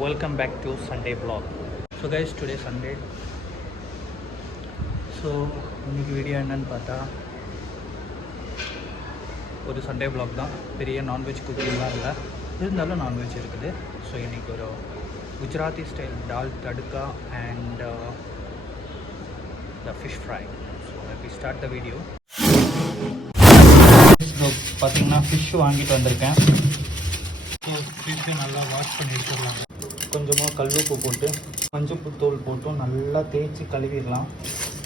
Welcome back to Sunday vlog. So guys, today Sunday. So இன்னைக்கு video என்னன்னு பார்த்தா ஒரு சண்டே vlog தான். பெரிய நான்வெஜ் குக்கிங்லாம் இல்லை, இருந்தாலும் நான்வெஜ் இருக்குது. ஸோ இன்றைக்கி ஒரு Gujarati style dal tadka and the fish fry. So we start the video. பார்த்தீங்கன்னா ஃபிஷ் வாங்கிட்டு வந்திருக்கேன். ஸோ ஃபிஷ்ஷை நல்லா வாஷ் பண்ணி வச்சிடலாம். கொஞ்சமாக கல்லுப்பு போட்டு மஞ்சள் தூள் போட்டும் நல்லா தேய்ச்சி கழுவிடலாம்.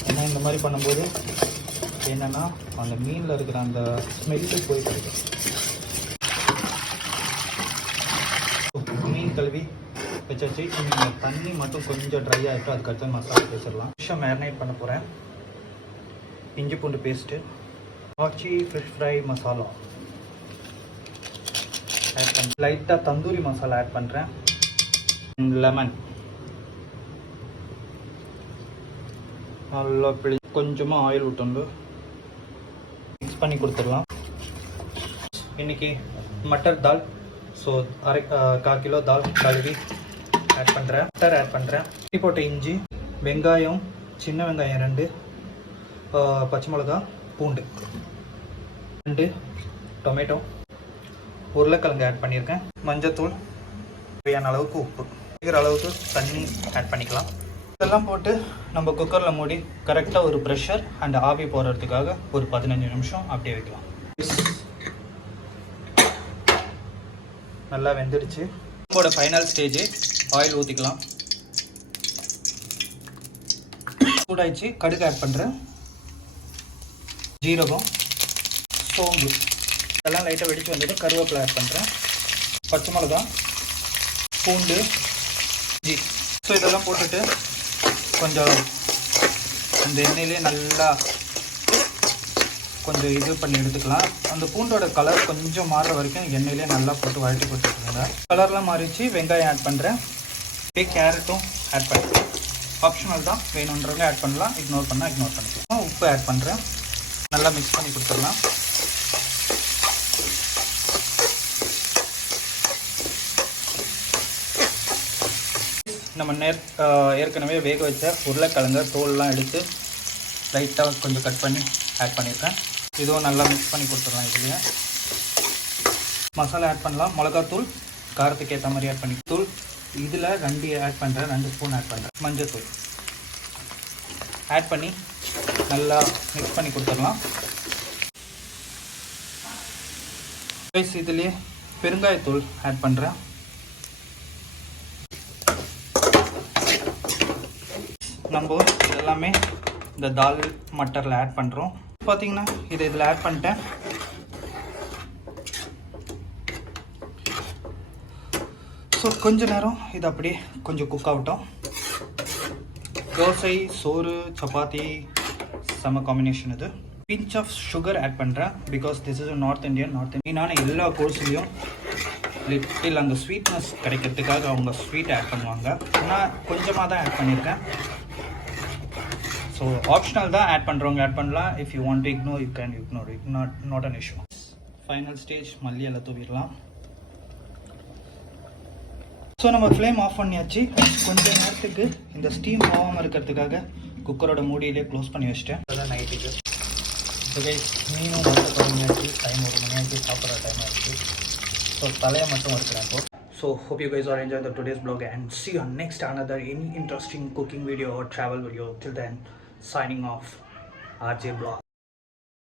ஏன்னா இந்த மாதிரி பண்ணும்போது என்னென்னா அந்த மீனில் இருக்கிற அந்த ஸ்மெல்லு போய் கிடைக்கும். மீன் கழுவி வச்சாச்சு. இந்த தண்ணி மட்டும் கொஞ்சம் ட்ரை ஆகிட்டு அதுக்கடுத்து மசாலா பேசிடலாம். ஃபிஷ்ஷை மேரினேட் பண்ண போகிறேன். இஞ்சி பூண்டு பேஸ்ட்டு, ஆச்சி ஃபிஷ் ஃப்ரை மசாலா ஆட் பண்ணி லைட்டாக தந்தூரி மசாலா ஆட் பண்ணுறேன். லெமன் நல்லா கொஞ்சமாக ஆயில் விட்டு மிக்ஸ் பண்ணி கொடுத்துடலாம். இன்றைக்கி மட்டர் தால். ஸோ 1/4 கிலோ தால் கழுவி ஆட் பண்ணுறேன். மட்டர் ஆட் பண்ணுறேன். போட்ட இஞ்சி, வெங்காயம், சின்ன வெங்காயம் 2, பச்சை மிளகா, பூண்டு 2, டொமேட்டோ, உருளைக்கிழங்கு ஆட் பண்ணியிருக்கேன். மஞ்சத்தூள், தேவையான அளவுக்கு உப்பு, இருக்கிற அளவுக்கு தண்ணி ஆட் பண்ணிக்கலாம். இதெல்லாம் போட்டு நம்ம குக்கரில் மூடி கரெக்டாக ஒரு ப்ரெஷர் அண்ட் ஆவி போடுறதுக்காக ஒரு 15 நிமிஷம் அப்படியே வைக்கலாம். நல்லா வெந்துடுச்சு. நம்மளோட ஃபைனல் ஸ்டேஜ் ஆயில் ஊற்றிக்கலாம். சூடாயிடுச்சு. கடுகு ஆட் பண்ணுறேன். ஜீரகம், சோம்பு இதெல்லாம் லைட்டாக வெடிச்சு வந்தது. கருவேப்பிலை ஆட் பண்ணுறேன். பச்சை மிளகா, பூண்டு, இஞ்சி. ஸோ இதெல்லாம் போட்டுட்டு கொஞ்சம் அந்த எண்ணெயிலே நல்லா கொஞ்சம் இது பண்ணி எடுத்துக்கலாம். அந்த பூண்டோட கலர் கொஞ்சம் மாறுற வரைக்கும் எண்ணெயிலே நல்லா போட்டு வழட்டி போட்டுருக்குங்க. கலர்லாம் மாறிச்சு. வெங்காயம் ஆட் பண்ணுறேன். அப்படியே கேரட்டும் ஆட் பண்ணுறேன். ஆப்ஷனல் தான், வேணுன்றவங்க ஆட் பண்ணலாம், இக்னோர் பண்ணால் இக்னோர் பண்ணிக்கலாம். உப்பு ஆட் பண்ணுறேன். நல்லா மிக்ஸ் பண்ணி கொடுத்துடலாம். நம்ம ஏற்கனவே வேக வச்ச உருளைக்கிழங்கு தோல்லாம் எடுத்து லைட்டாக கொஞ்சம் கட் பண்ணி ஆட் பண்ணியிருக்கேன். இதுவும் நல்லா மிக்ஸ் பண்ணி கொடுத்துடலாம். இதுலேயே மசாலா ஆட் பண்ணலாம். மிளகாத்தூள் காரத்துக்கு ஏற்ற மாதிரி ஆட் பண்ணி தூள் இதில் 2 ஆட் பண்ணுறேன். 2 ஸ்பூன் ஆட் பண்ணுறேன். மஞ்சத்தூள் ஆட் பண்ணி நல்லா மிக்ஸ் பண்ணி கொடுத்துடலாம். இதுலேயே பெருங்காயத்தூள் ஆட் பண்ணுறேன். நம்ம எல்லாமே இந்த தால் மட்டரில் ஆட் பண்ணுறோம். பார்த்தீங்கன்னா இதில் ஆட் பண்ணிட்டேன். ஸோ கொஞ்ச நேரம் இது அப்படியே கொஞ்சம் குக் ஆகட்டும். தோசை, சோறு, சப்பாத்தி செம்ம காம்பினேஷன் இது. பிஞ்ச் ஆஃப் சுகர் ஆட் பண்ணுறேன். Because this is north Indian. மெயினான எல்லா கோர்ஸ்லேயும் லிட்டில் அந்த ஸ்வீட்னஸ் கிடைக்கிறதுக்காக அவங்க ஸ்வீட் ஆட் பண்ணுவாங்க. நான் கொஞ்சமாக தான் ஆட் பண்ணியிருக்கேன். ஸோ ஆப்ஷனல் தான், ஆட் பண்ணுறவங்க ஆட் பண்ணலாம். If you want to ignore you can ignore it. Not an issue. Final stage மல்லி எல்லாம் தூவிடலாம். ஸோ நம்ம ஃப்ளேம் ஆஃப் பண்ணியாச்சு. கொஞ்சம் நேரத்துக்கு இந்த ஸ்டீம் ஆகாமல் இருக்கிறதுக்காக குக்கரோட மூடியிலே க்ளோஸ் பண்ணி வச்சிட்டேன். அதெல்லாம் நைட்டுக்கு மீனும் வறுத்த குழம்பு டைம் 1 மணி ஆச்சு. சாப்பிட்ற டைம் ஆகிடுச்சு. ஸோ தலையை மட்டும் வறுக்கிறேன் இப்போ. So hope you guys are enjoying today's vlog and see you next another any interesting cooking video or travel video. Till then, signing off, RJ Vlog.